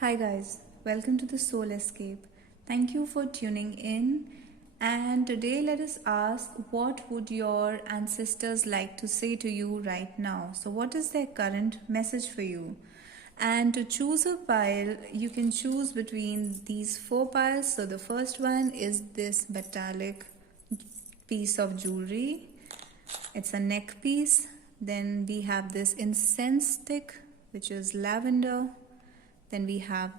Hi guys, welcome to the Soul Escape. Thank you for tuning in. And today let us ask, what would your ancestors like to say to you right now? So what is their current message for you? And to choose a pile, you can choose between these four piles. So the first one is this metallic piece of jewelry. It's a neck piece. Then we have this incense stick, which is lavender. Then we have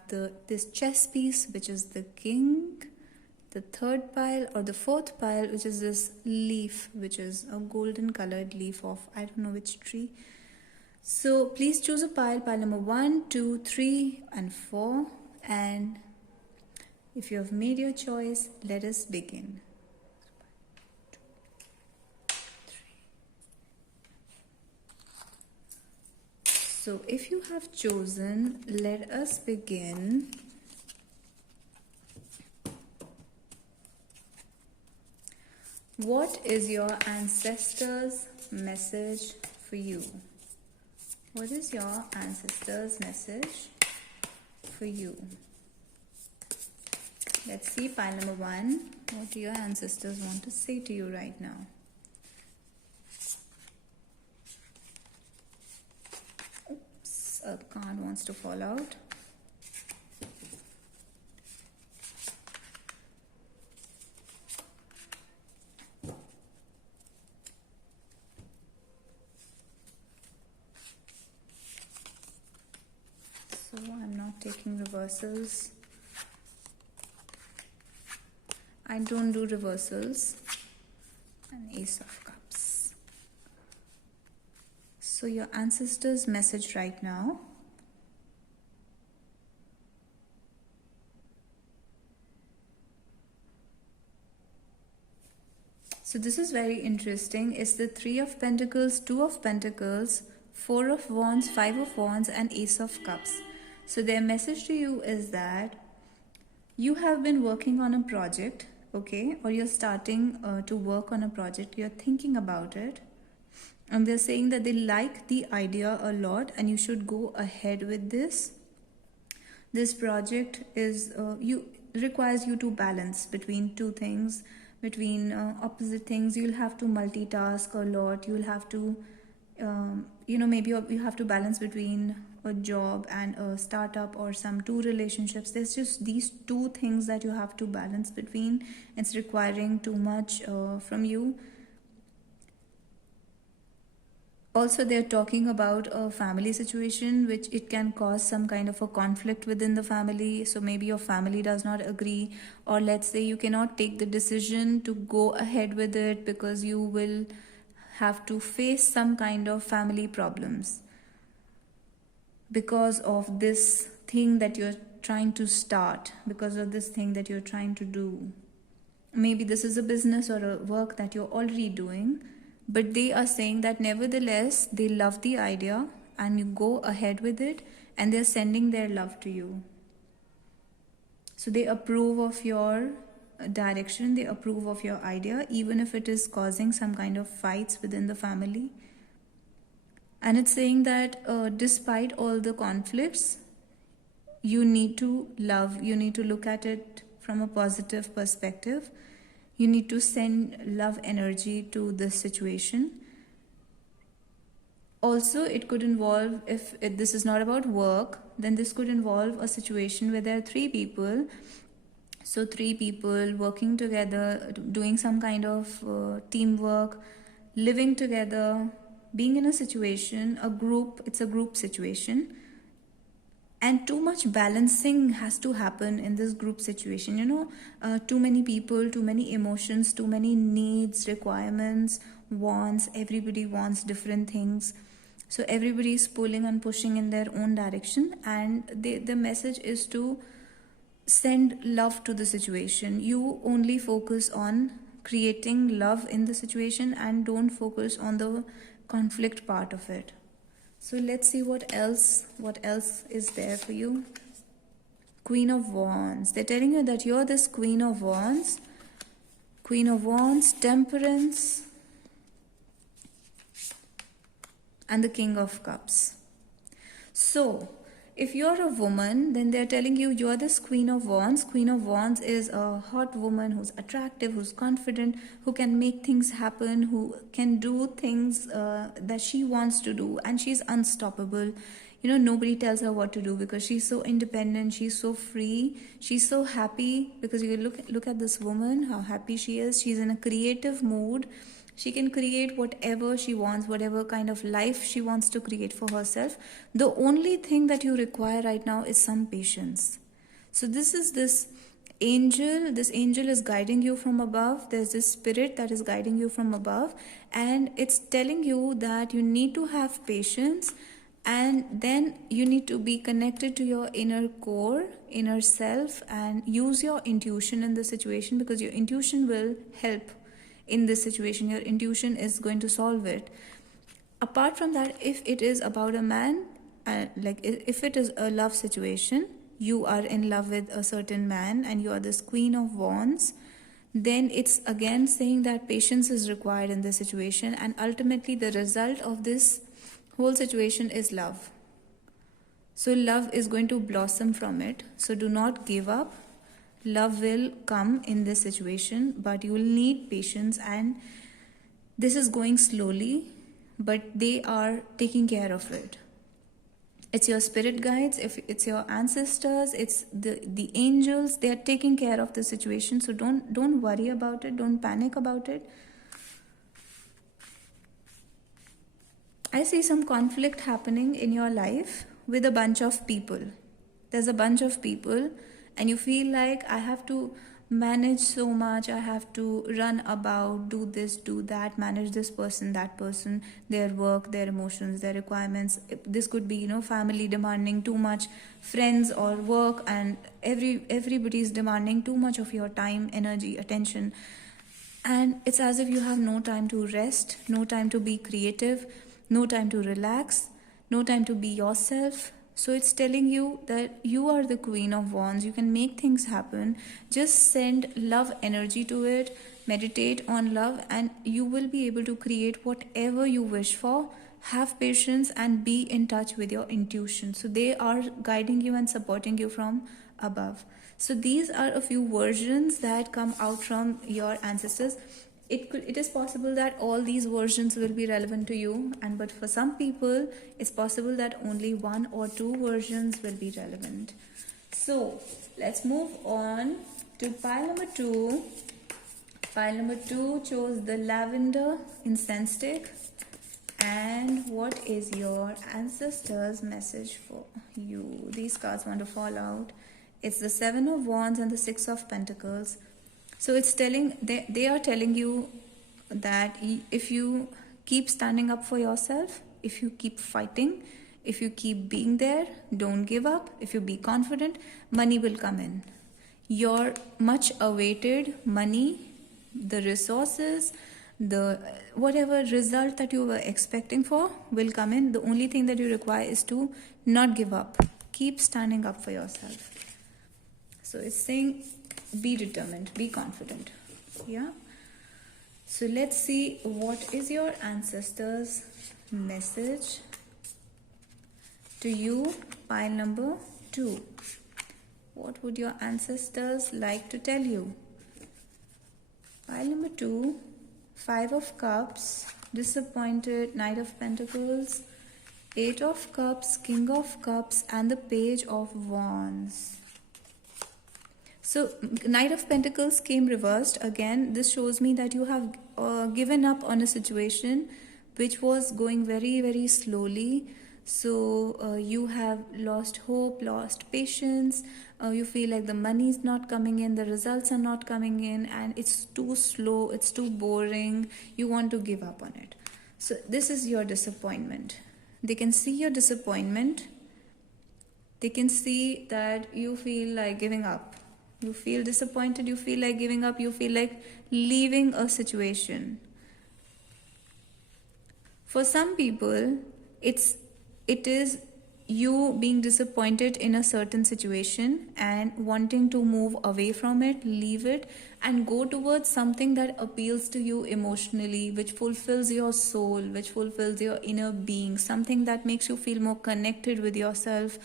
this chess piece, which is the king. The third pile or the fourth pile, which is this leaf, which is a golden colored leaf of I don't know which tree. So please choose a pile number 1, 2, 3 and 4. And if you have made your choice, let us begin. So if you have chosen, let us begin. What is your ancestors' message for you? What is your ancestors' message for you? Let's see pile number 1. What do your ancestors want to say to you right now? A card wants to fall out. So I'm not taking reversals. I don't do reversals. An Ace of Cups. So your ancestors' message right now. So this is very interesting. It's the 3 of Pentacles, 2 of Pentacles, 4 of Wands, 5 of Wands and Ace of Cups. So their message to you is that you have been working on a project, okay? Or you're starting to work on a project. You're thinking about it. And they're saying that they like the idea a lot and you should go ahead with this. This project is requires you to balance between two things, between opposite things. You'll have to multitask a lot. You'll have to, maybe you have to balance between a job and a startup or some two relationships. There's just these two things that you have to balance between. It's requiring too much from you. Also, they're talking about a family situation, which it can cause some kind of a conflict within the family. So maybe your family does not agree, or let's say you cannot take the decision to go ahead with it because you will have to face some kind of family problems because of this thing that you're trying to start, because of this thing that you're trying to do. Maybe this is a business or a work that you're already doing. But they are saying that nevertheless, they love the idea and you go ahead with it and they're sending their love to you. So they approve of your direction, they approve of your idea, even if it is causing some kind of fights within the family. And it's saying that despite all the conflicts, you need to love, you need to look at it from a positive perspective. You need to send love energy to this situation. Also, it could involve, if this is not about work, then this could involve a situation where there are 3 people. So 3 people working together, doing some kind of teamwork, living together, being in a situation, it's a group situation. And too much balancing has to happen in this group situation. Too many people, too many emotions, too many needs, requirements, wants. Everybody wants different things. So everybody is pulling and pushing in their own direction. And the message is to send love to the situation. You only focus on creating love in the situation and don't focus on the conflict part of it. So let's see what else is there for you. Queen of Wands. They're telling you that you're this Queen of Wands. Queen of Wands, Temperance, and the King of Cups. So If you're a woman, then they're telling you you're this Queen of Wands. Queen of Wands is a hot woman who's attractive, who's confident, who can make things happen, who can do things that she wants to do, and she's unstoppable. Nobody tells her what to do because she's so independent, she's so free, she's so happy. Because you look at this woman, how happy she is. She's in a creative mood. She can create whatever she wants, whatever kind of life she wants to create for herself. The only thing that you require right now is some patience. So this angel. This angel is guiding you from above. There's this spirit that is guiding you from above, and it's telling you that you need to have patience, and then you need to be connected to your inner core, inner self, and use your intuition in the situation, because your intuition will help in this situation. Your intuition is going to solve it. Apart from that, if it is about a man, like if it is a love situation, you are in love with a certain man and you are this Queen of Wands, then it's again saying that patience is required in this situation, and ultimately the result of this whole situation is love. So love is going to blossom from it. So do not give up. Love will come in this situation, but you will need patience, and this is going slowly, but they are taking care of it. It's your spirit guides, if it's your ancestors, it's the angels. They are taking care of the situation. So don't worry about it, don't panic about it. I see some conflict happening in your life with a bunch of people. There's a bunch of people, and you feel like, I have to manage so much, I have to run about, do this, do that, manage this person, that person, their work, their emotions, their requirements. This could be, family demanding too much, friends or work, and everybody's demanding too much of your time, energy, attention. And it's as if you have no time to rest, no time to be creative, no time to relax, no time to be yourself. So it's telling you that you are the Queen of Wands. You can make things happen. Just send love energy to it. Meditate on love, and you will be able to create whatever you wish for. Have patience and be in touch with your intuition. So they are guiding you and supporting you from above. So these are a few versions that come out from your ancestors. It is possible that all these versions will be relevant to you, but for some people it's possible that only one or two versions will be relevant. So let's move on to pile number 2. Pile number 2 chose the lavender incense stick. And what is your ancestors' message for you? These cards want to fall out. It's the 7 of Wands and the 6 of Pentacles. So it's telling, they are telling you that if you keep standing up for yourself, if you keep fighting, if you keep being there, don't give up, if you be confident, money will come in. Your much awaited money, the resources, the whatever result that you were expecting for will come in. The only thing that you require is to not give up. Keep standing up for yourself. So it's saying, be determined, be confident. Yeah. So let's see, what is your ancestors' message to you? Pile number 2. What would your ancestors like to tell you? Pile number 2, 5 of Cups, disappointed, Knight of Pentacles, 8 of Cups, King of Cups, and the Page of Wands. So Knight of Pentacles came reversed again. This shows me that you have given up on a situation which was going very, very slowly. So you have lost hope, lost patience. You feel like the money is not coming in, the results are not coming in, and it's too slow, it's too boring. You want to give up on it. So this is your disappointment. They can see your disappointment. They can see that you feel like giving up. You feel disappointed, you feel like giving up, you feel like leaving a situation. For some people, it is you being disappointed in a certain situation and wanting to move away from it, leave it, and go towards something that appeals to you emotionally, which fulfills your soul, which fulfills your inner being, something that makes you feel more connected with yourself,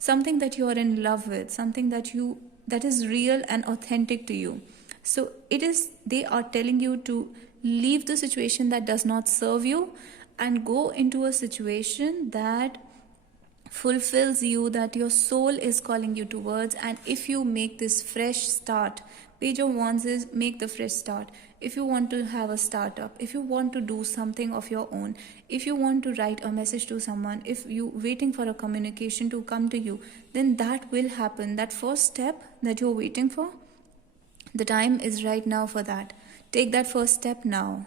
something that you are in love with, something that is real and authentic to you. So they are telling you to leave the situation that does not serve you and go into a situation that fulfills you, that your soul is calling you towards. And if you make this fresh start, Page of Wands is make the fresh start. If you want to have a startup, if you want to do something of your own, if you want to write a message to someone, if you waiting for a communication to come to you, then that will happen. That first step that you're waiting for, the time is right now for that. Take that first step now.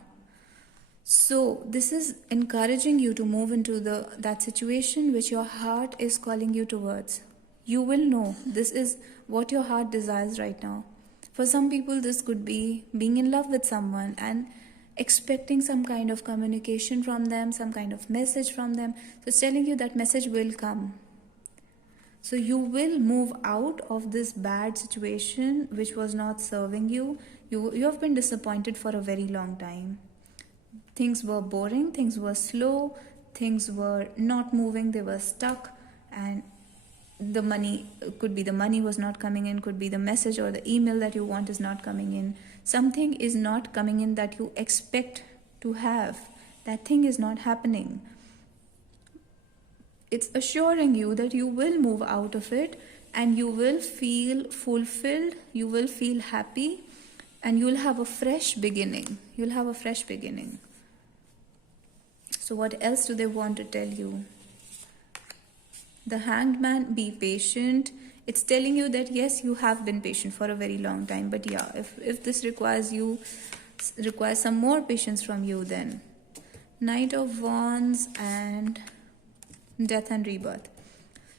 So this is encouraging you to move into that situation which your heart is calling you towards. You will know this is what your heart desires right now. For some people, this could be being in love with someone and expecting some kind of communication from them, some kind of message from them. So it's telling you that message will come. So you will move out of this bad situation which was not serving you. You have been disappointed for a very long time. Things were boring, things were slow, things were not moving, they were stuck, and the money was not coming in, could be the message or the email that you want is not coming in. Something is not coming in that you expect to have. That thing is not happening. It's assuring you that you will move out of it and you will feel fulfilled, you will feel happy, and you'll have a fresh beginning. So what else do they want to tell you? The Hanged Man, be patient. It's telling you that yes, you have been patient for a very long time, but yeah, if this requires some more patience from you, then Knight of Wands and Death and Rebirth.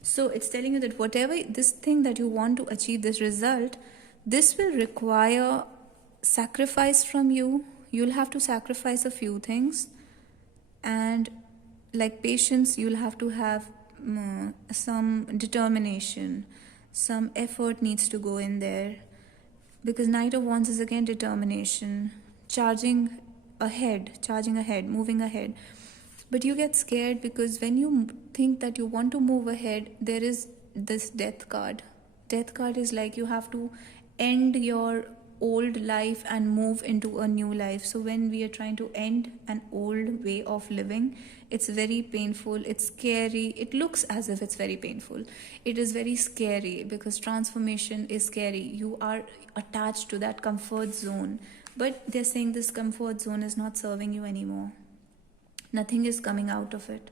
So it's telling you that whatever this thing that you want to achieve, this result, this will require sacrifice from you. You'll have to sacrifice a few things, and like patience, you'll have to have some determination, some effort needs to go in there, because Knight of Wands is again determination, charging ahead, moving ahead. But you get scared because when you think that you want to move ahead, there is this Death card. Death card is like you have to end your old life and move into a new life. So when we are trying to end an old way of living, it's very painful, it's scary. It looks as if it's very painful. It is very scary because transformation is scary. You are attached to that comfort zone, but they're saying this comfort zone is not serving you anymore. Nothing is coming out of it.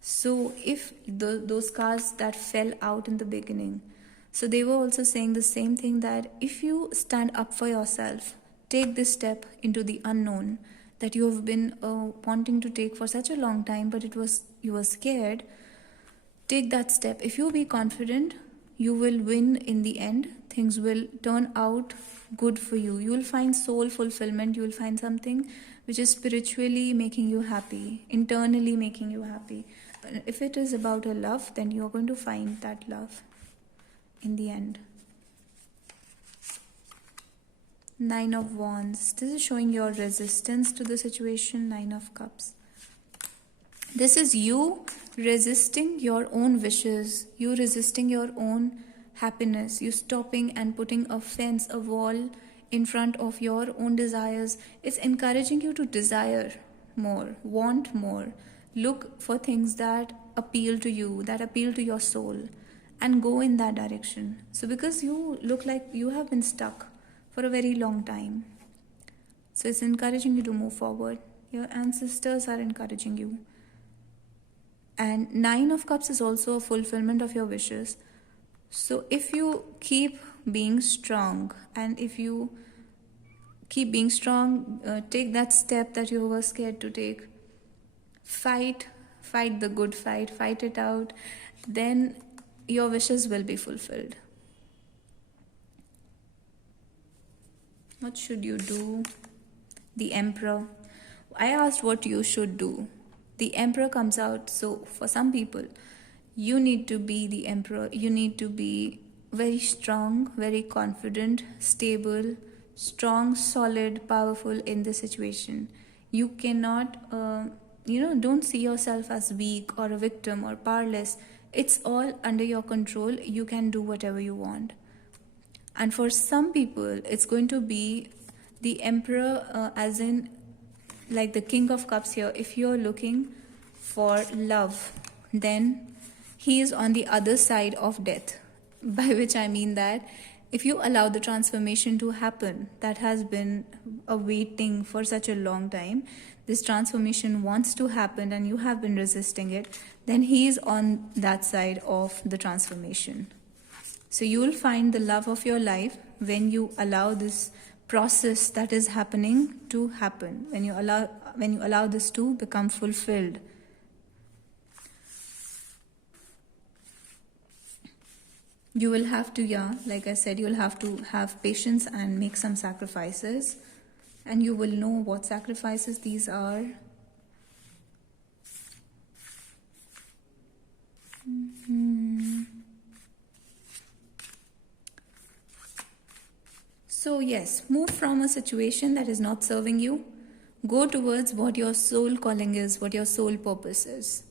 So if those cards that fell out in the beginning, so they were also saying the same thing, that if you stand up for yourself, take this step into the unknown that you have been wanting to take for such a long time, but you were scared. Take that step. If you be confident, you will win in the end. Things will turn out good for you. You will find soul fulfillment. You will find something which is spiritually making you happy, internally making you happy. But if it is about a love, then you are going to find that love in the end. Nine of Wands. This is showing your resistance to the situation. Nine of Cups. This is you resisting your own wishes. You resisting your own happiness. You stopping and putting a fence, a wall in front of your own desires. It's encouraging you to desire more, want more. Look for things that appeal to you, that appeal to your soul, and go in that direction. So because you look like you have been stuck for a very long time, so it's encouraging you to move forward. Your ancestors are encouraging you. And Nine of Cups is also a fulfillment of your wishes. So if you keep being strong, and if you keep being strong, take that step that you were scared to take, fight the good fight, fight it out, then your wishes will be fulfilled. What should you do? The Emperor. I asked what you should do. The Emperor comes out. So for some people, you need to be the Emperor. You need to be very strong, very confident, stable, strong, solid, powerful in this situation. You cannot, don't see yourself as weak or a victim or powerless. It's all under your control. You can do whatever you want. And for some people, it's going to be the emperor, as in like the king of cups here. If you're looking for love, then he is on the other side of death. By which I mean that if you allow the transformation to happen, that has been awaiting for such a long time, this transformation wants to happen and you have been resisting it, then he is on that side of the transformation. So you will find the love of your life when you allow this process that is happening to happen, when you allow this to become fulfilled. You will have to, like I said, you'll have to have patience and make some sacrifices, and you will know what sacrifices these are. So yes, move from a situation that is not serving you. Go towards what your soul calling is, what your soul purpose is.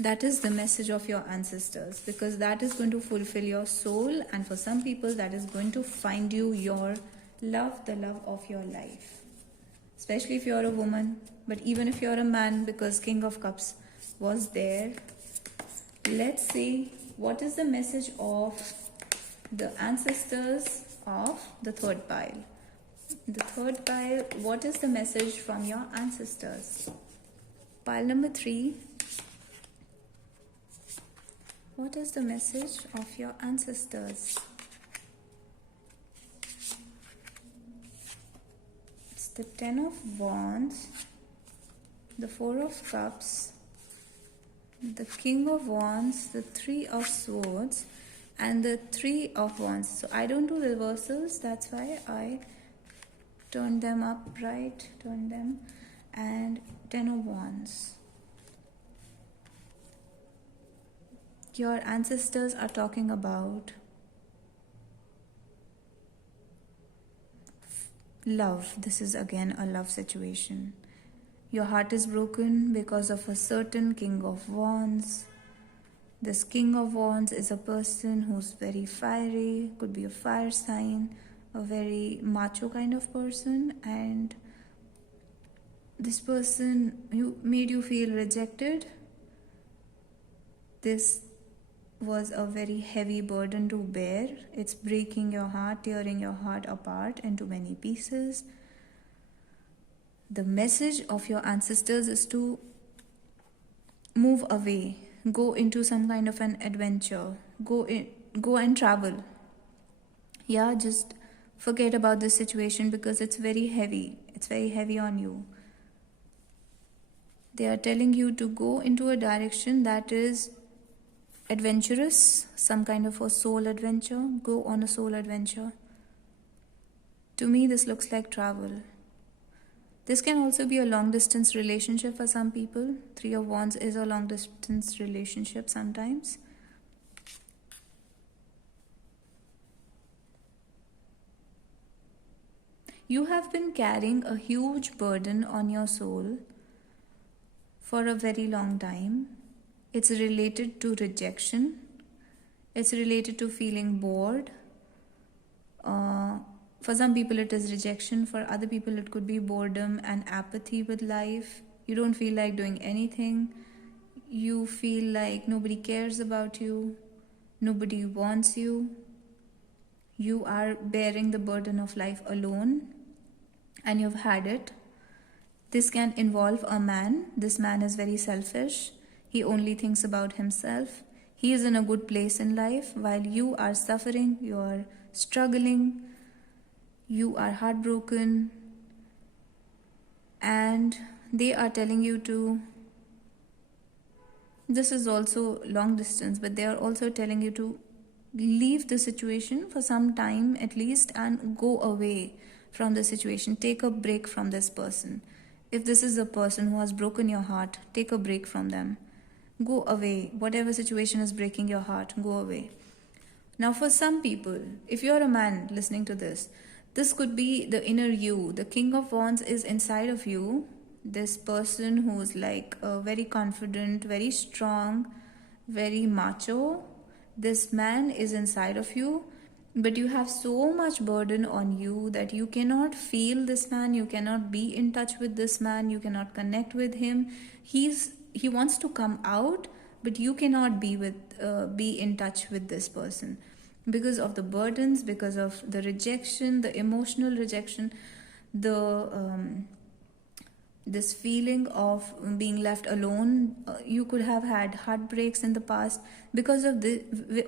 That is the message of your ancestors, because that is going to fulfill your soul, and for some people that is going to find you your love, the love of your life. Especially if you're a woman, but even if you're a man, because King of Cups was there. Let's see what is the message of the ancestors of the third pile. The third pile, what is the message from your ancestors? Pile number 3. What is the message of your ancestors? It's the 10 of Wands, the 4 of Cups, the King of Wands, the 3 of Swords, and the 3 of Wands. So I don't do reversals, that's why I turn them upright, and 10 of Wands. Your ancestors are talking about love. This is again a love situation. Your heart is broken because of a certain King of Wands. This King of Wands is a person who's very fiery, could be a fire sign, a very macho kind of person, and this person who made you feel rejected. This was a very heavy burden to bear. It's breaking your heart, tearing your heart apart into many pieces. The message of your ancestors is to move away, go into some kind of an adventure, go and travel. Just forget about this situation because it's very heavy. It's very heavy on you. They are telling you to go into a direction that is adventurous, some kind of a soul adventure. Go on a soul adventure. To me, this looks like travel. This can also be a long distance relationship for some people. 3 of Wands is a long distance relationship sometimes. You have been carrying a huge burden on your soul for a very long time. It's related to rejection. It's related to feeling bored. For some people it is rejection. For other people it could be boredom and apathy with life. You don't feel like doing anything. You feel like nobody cares about you. Nobody wants you. You are bearing the burden of life alone, and you've had it. This can involve a man. This man is very selfish. He only thinks about himself. He is in a good place in life while you are suffering, you are struggling, you are heartbroken, and they are telling you to, this is also long distance, but they are also telling you to leave the situation for some time at least and go away from the situation. Take a break from this person. If this is a person who has broken your heart, take a break from them. Go away. Whatever situation is breaking your heart, go away. Now for some people, if you're a man listening to this could be the inner you. The King of Wands is inside of you. This person who's like very confident, very strong, very macho. This man is inside of you, but you have so much burden on you that you cannot feel this man, you cannot be in touch with this man, you cannot connect with him. He wants to come out, but you cannot be in touch with this person because of the burdens, because of the rejection, the emotional rejection, the this feeling of being left alone. You could have had heartbreaks in the past. Because of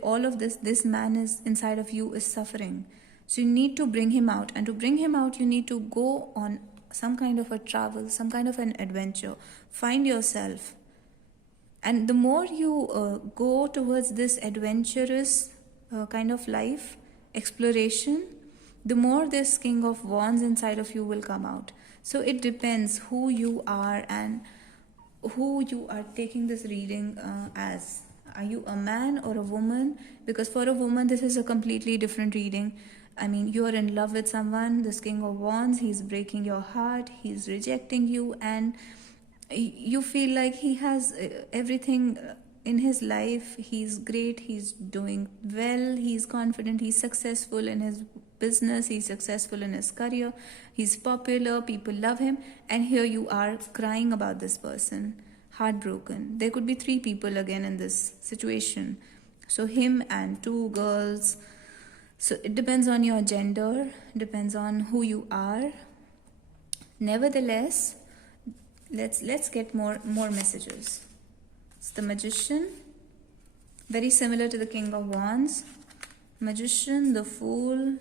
all of this man is inside of you is suffering. So you need to bring him out, and to bring him out you need to go on some kind of a travel, some kind of an adventure. Find yourself, and the more you go towards this adventurous kind of life exploration, the more this King of Wands inside of you will come out. So it depends who you are and who you are taking this reading as. Are you a man or a woman? Because for a woman, this is a completely different reading. I mean, you are in love with someone, this King of Wands, he's breaking your heart, he's rejecting you, and you feel like he has everything in his life. He's great, he's doing well, he's confident, he's successful in his business, he's successful in his career, he's popular, people love him, and here you are crying about this person, heartbroken. There could be 3 people again in this situation. So him and 2 girls. So it depends on your gender, depends on who you are. Nevertheless, let's get more messages. It's the Magician, very similar to the King of Wands. Magician, the Fool,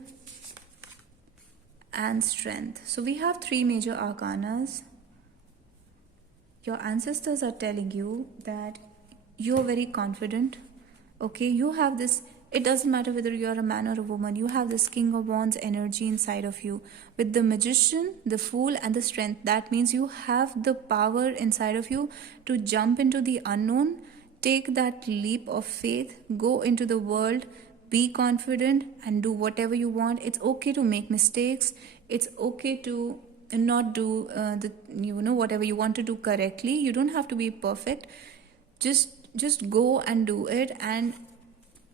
and Strength. So we have 3 major arcanas. Your ancestors are telling you that you're very confident. Okay, you have this, it doesn't matter whether you're a man or a woman, you have this King of Wands energy inside of you. With the Magician, the Fool, and the Strength, that means you have the power inside of you to jump into the unknown, take that leap of faith, go into the world, be confident, and do whatever you want. It's okay to make mistakes. It's okay to not do whatever you want to do correctly. You don't have to be perfect. Just go and do it, and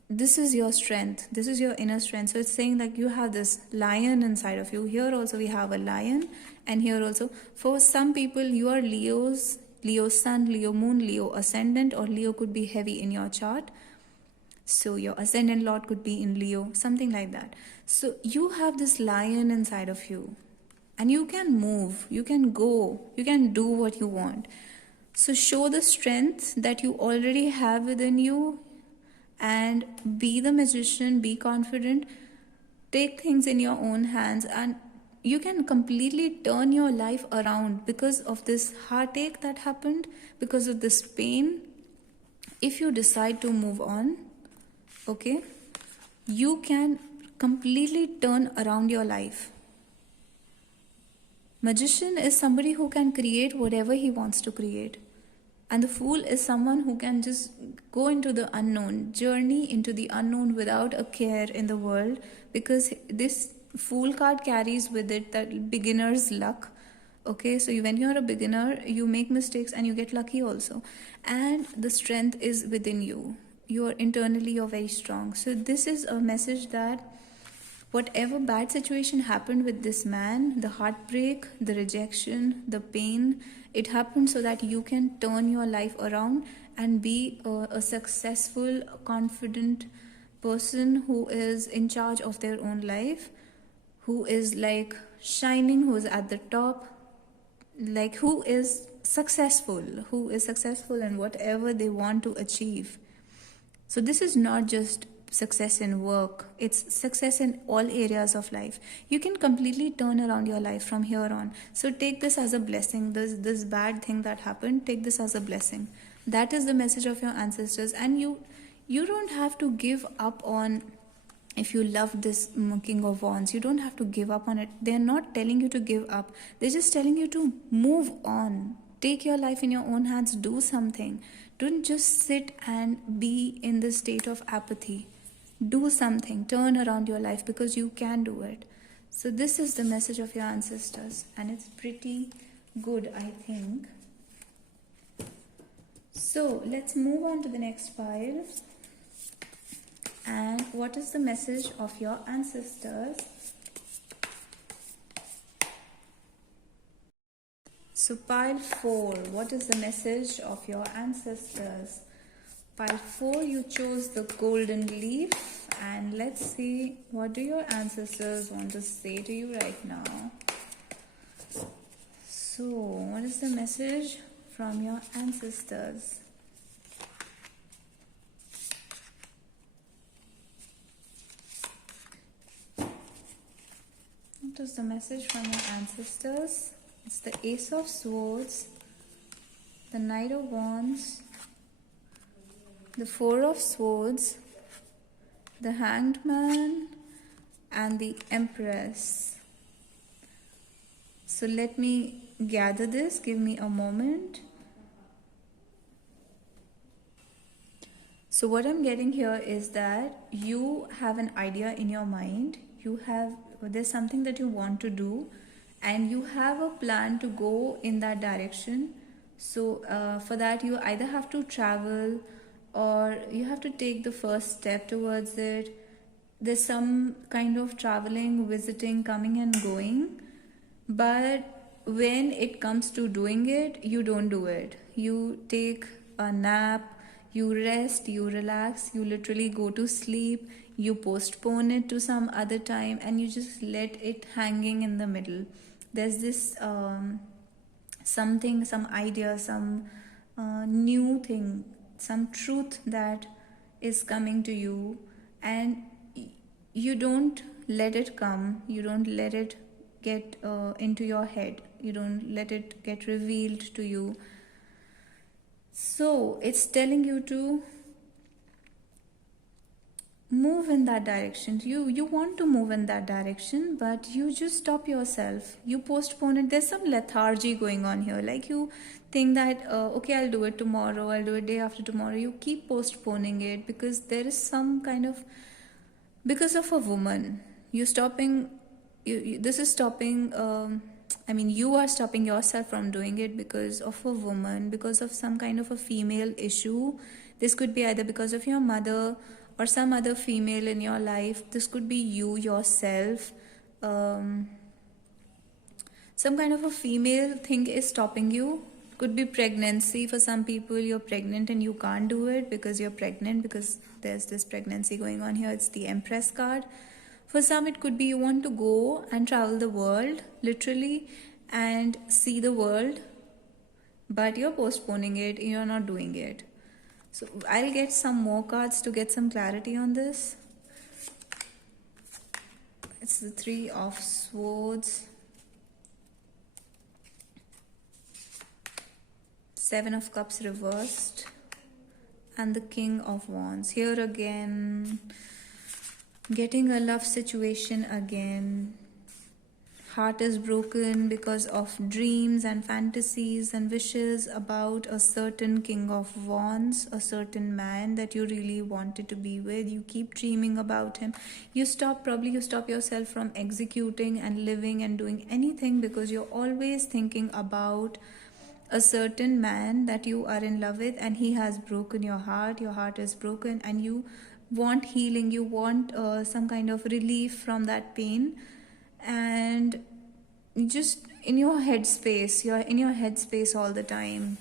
this is your strength, this is your inner strength. So it's saying like you have this lion inside of you. Here also we have a lion, and here also for some people you are Leo sun, Leo moon, Leo ascendant, or Leo could be heavy in your chart. So your ascendant lord could be in Leo, something like that. So you have this lion inside of you, and you can move, you can go, you can do what you want. So show the strength that you already have within you, and be the Magician, be confident, take things in your own hands, and you can completely turn your life around because of this heartache that happened, because of this pain. If you decide to move on, okay, you can completely turn around your life. Magician is somebody who can create whatever he wants to create. And the Fool is someone who can just go into the unknown, journey into the unknown without a care in the world, because this Fool card carries with it that beginner's luck. Okay, so when you're a beginner, you make mistakes and you get lucky also. And the strength is within you. You're very strong. So this is a message that whatever bad situation happened with this man, the heartbreak, the rejection, the pain, it happened so that you can turn your life around and be a successful, confident person who is in charge of their own life, who is like shining, who is at the top, like who is successful in whatever they want to achieve. So this is not just success in work, it's success in all areas of life. You can completely turn around your life from here on. So take this as a blessing. This bad thing that happened, take this as a blessing. That is the message of your ancestors. And you don't have to give up on, if you love this King of Wands, you don't have to give up on it. They're not telling you to give up, they're just telling you to move on. Take your life in your own hands, do something. Don't just sit and be in this state of apathy. Do something, turn around your life, because you can do it. So this is the message of your ancestors, and it's pretty good, I think. So let's move on to the next pile. And what is the message of your ancestors? So pile 4, what is the message of your ancestors? Pile 4, you chose the golden leaf, and let's see what do your ancestors want to say to you right now. So what is the message from your ancestors? What is the message from your ancestors? It's the Ace of Swords, the Knight of Wands, the Four of Swords, the Hanged Man, and the Empress. So let me gather this, give me a moment. So what I'm getting here is that you have an idea in your mind, there's something that you want to do, and you have a plan to go in that direction. So for that, you either have to travel or you have to take the first step towards it. There's some kind of traveling, visiting, coming and going, but when it comes to doing it, you don't do it. You take a nap, you rest, you relax, you literally go to sleep, you postpone it to some other time, and you just let it hanging in the middle. There's this something, some idea, some new thing, some truth that is coming to you, and you don't let it come, you don't let it get into your head, you don't let it get revealed to you. So it's telling you to move in that direction. You want to move in that direction, but you just stop yourself, you postpone it. There's some lethargy going on here, like you think that okay, I'll do it tomorrow, I'll do it day after tomorrow. You keep postponing it because there is some kind of, because of a woman, you stopping, this is stopping, you are stopping yourself from doing it because of a woman, because of some kind of a female issue. This could be either because of your mother or some other female in your life. This could be you yourself. Some kind of a female thing is stopping you. Could be pregnancy. For some people, you're pregnant and you can't do it because you're pregnant, because there's this pregnancy going on here. It's the Empress card. For some, it could be you want to go and travel the world, literally, and see the world, but you're postponing it, you're not doing it. So I'll get some more cards to get some clarity on this. It's the Three of Swords, Seven of Cups reversed, and the King of Wands. Here again, getting a love situation again. Heart is broken because of dreams and fantasies and wishes about a certain King of Wands, a certain man that you really wanted to be with. You keep dreaming about him. You stop yourself from executing and living and doing anything because you're always thinking about a certain man that you are in love with, and he has broken your heart is broken, and you want healing, you want some kind of relief from that pain, and just in your headspace, you're in your headspace all the time.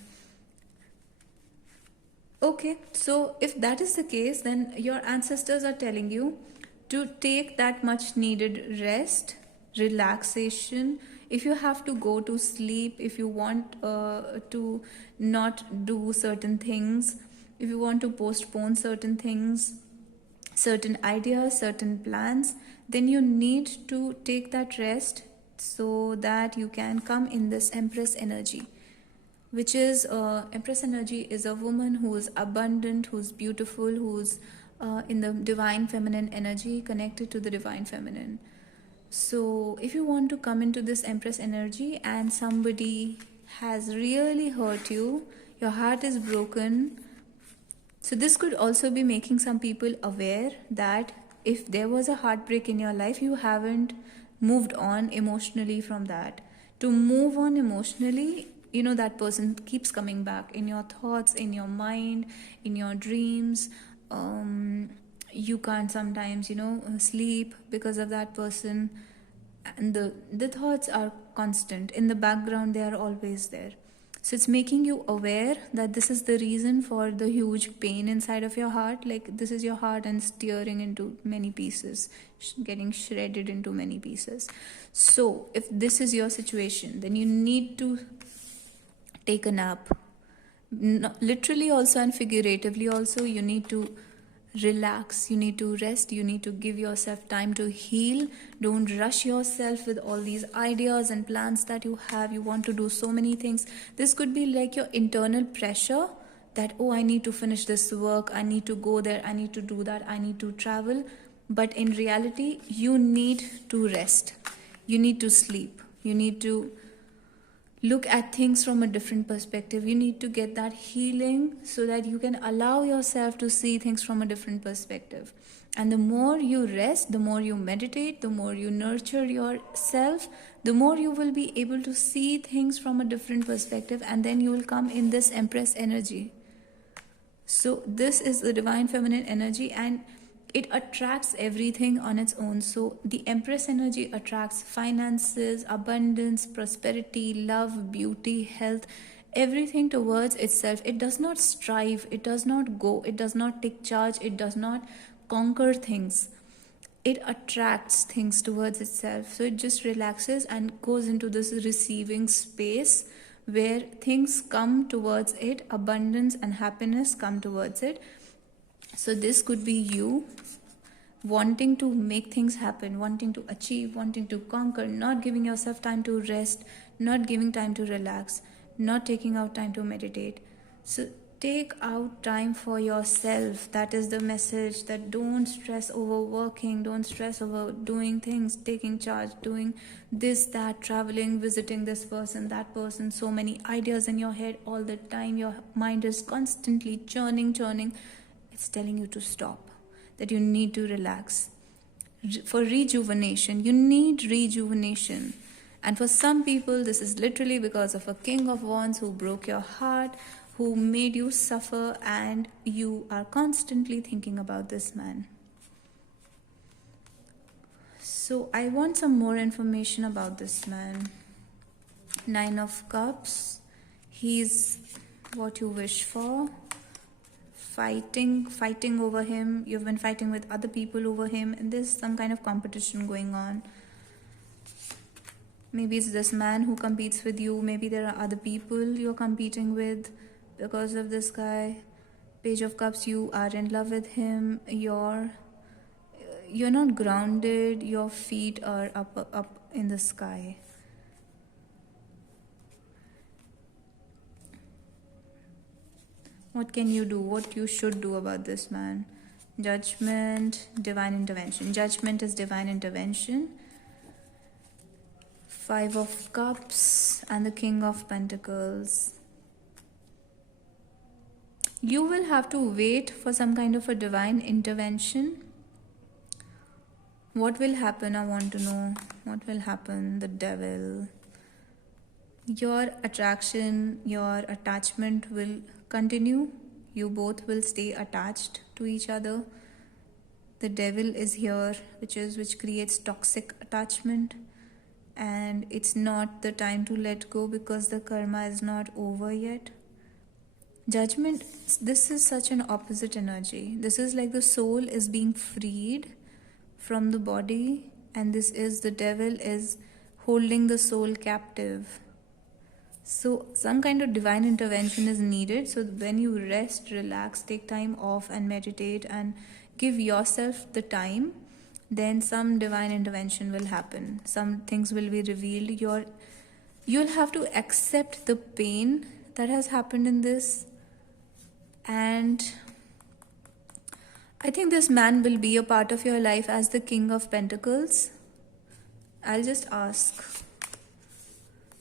Okay, so if that is the case, then your ancestors are telling you to take that much needed rest, relaxation. If you have to go to sleep, if you want to not do certain things, if you want to postpone certain things, certain ideas, certain plans, then you need to take that rest so that you can come in this Empress energy, which is Empress energy is a woman who is abundant, who's beautiful, who's in the divine feminine energy, connected to the divine feminine. So if you want to come into this Empress energy and somebody has really hurt you, your heart is broken. So this could also be making some people aware that if there was a heartbreak in your life, you haven't moved on emotionally from that. To move on emotionally, that person keeps coming back in your thoughts, in your mind, in your dreams. You can't sometimes sleep because of that person, and the thoughts are constant in the background. They are always there. So it's making you aware that this is the reason for the huge pain inside of your heart. Like, this is your heart and it's tearing into many pieces, getting shredded into many pieces. So if this is your situation, then you need to take a nap. Literally also and figuratively also, you need to relax, you need to rest, you need to give yourself time to heal. Don't rush yourself with all these ideas and plans that you have. You want to do so many things. This could be like your internal pressure that, oh, I need to finish this work, I need to go there, I need to do that, I need to travel. But in reality, you need to rest, you need to sleep, you need to look at things from a different perspective. You need to get that healing so that you can allow yourself to see things from a different perspective. And the more you rest, the more you meditate, the more you nurture yourself, the more you will be able to see things from a different perspective, and then you will come in this Empress energy. So this is the divine feminine energy, and it attracts everything on its own. So the Empress energy attracts finances, abundance, prosperity, love, beauty, health, everything towards itself. It does not strive, it does not go, it does not take charge, it does not conquer things. It attracts things towards itself. So it just relaxes and goes into this receiving space where things come towards it, abundance and happiness come towards it. So this could be you wanting to make things happen, wanting to achieve, wanting to conquer, not giving yourself time to rest, not giving time to relax, not taking out time to meditate. So take out time for yourself. That is the message. That don't stress over working, don't stress over doing things, taking charge, doing this, that, traveling, visiting this person, that person. So many ideas in your head all the time. Your mind is constantly churning. It's telling you to stop, that you need to relax. For rejuvenation, you need rejuvenation. And for some people, this is literally because of a King of Wands who broke your heart, who made you suffer, and you are constantly thinking about this man. So I want some more information about this man. 9 of Cups. He's what you wish for. Fighting over him. You've been fighting with other people over him, and there's some kind of competition going on. Maybe it's this man who competes with you. Maybe there are other people you're competing with because of this guy. Page of Cups, you are in love with him. You're not grounded. Your feet are up in the sky. What can you do? What you should do about this man? Judgment, divine intervention. Judgment is divine intervention. 5 of Cups and the King of Pentacles. You will have to wait for some kind of a divine intervention. What will happen? I want to know. What will happen? The Devil. Your attraction, your attachment will continue. You both will stay attached to each other. The Devil is here, which creates toxic attachment, and it's not the time to let go because the karma is not over yet. Judgment, this is such an opposite energy. This is like the soul is being freed from the body, and this is the Devil is holding the soul captive. So some kind of divine intervention is needed. So when you rest, relax, take time off and meditate and give yourself the time, then some divine intervention will happen. Some things will be revealed. You'll have to accept the pain that has happened in this. And I think this man will be a part of your life as the King of Pentacles. I'll just ask.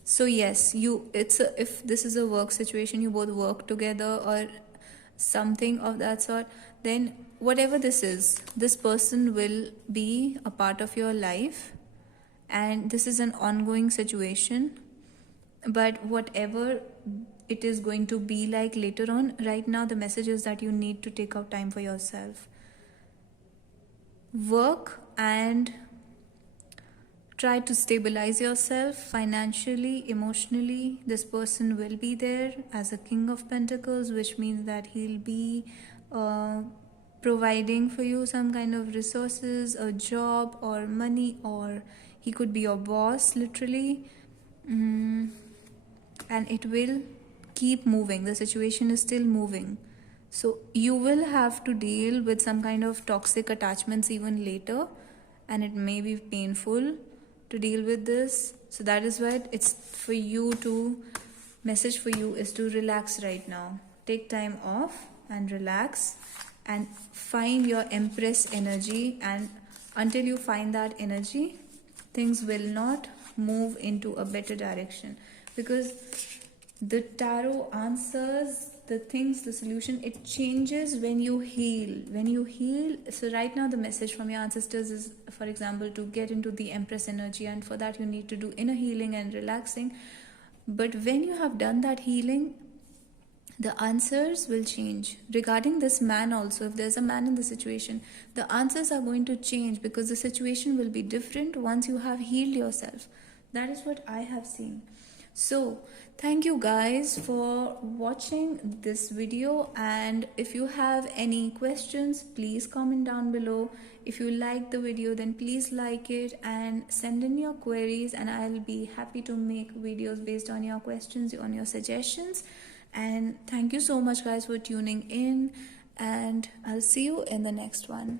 So yes, if this is a work situation, you both work together or something of that sort, then whatever this is, this person will be a part of your life, and this is an ongoing situation. But whatever it is going to be like later on, right now the message is that you need to take out time for yourself. Work and try to stabilize yourself financially, emotionally. This person will be there as a King of Pentacles, which means that he'll be providing for you some kind of resources, a job or money, or he could be your boss literally. And it will keep moving. The situation is still moving. So you will have to deal with some kind of toxic attachments even later, and it may be painful to deal with this. So that is why it's for you to, message for you is to relax right now. Take time off and relax and find your Empress energy, and until you find that energy, things will not move into a better direction, because the tarot answers the things, the solution, it changes when you heal. So right now the message from your ancestors is, for example, to get into the Empress energy, and for that you need to do inner healing and relaxing. But when you have done that healing, the answers will change. Regarding this man also, if there's a man in the situation, the answers are going to change, because the situation will be different once you have healed yourself. That is what I have seen. So thank you guys for watching this video, and if you have any questions, please comment down below. If you like the video, then please like it and send in your queries, and I'll be happy to make videos based on your questions, on your suggestions. And thank you so much guys for tuning in, and I'll see you in the next one.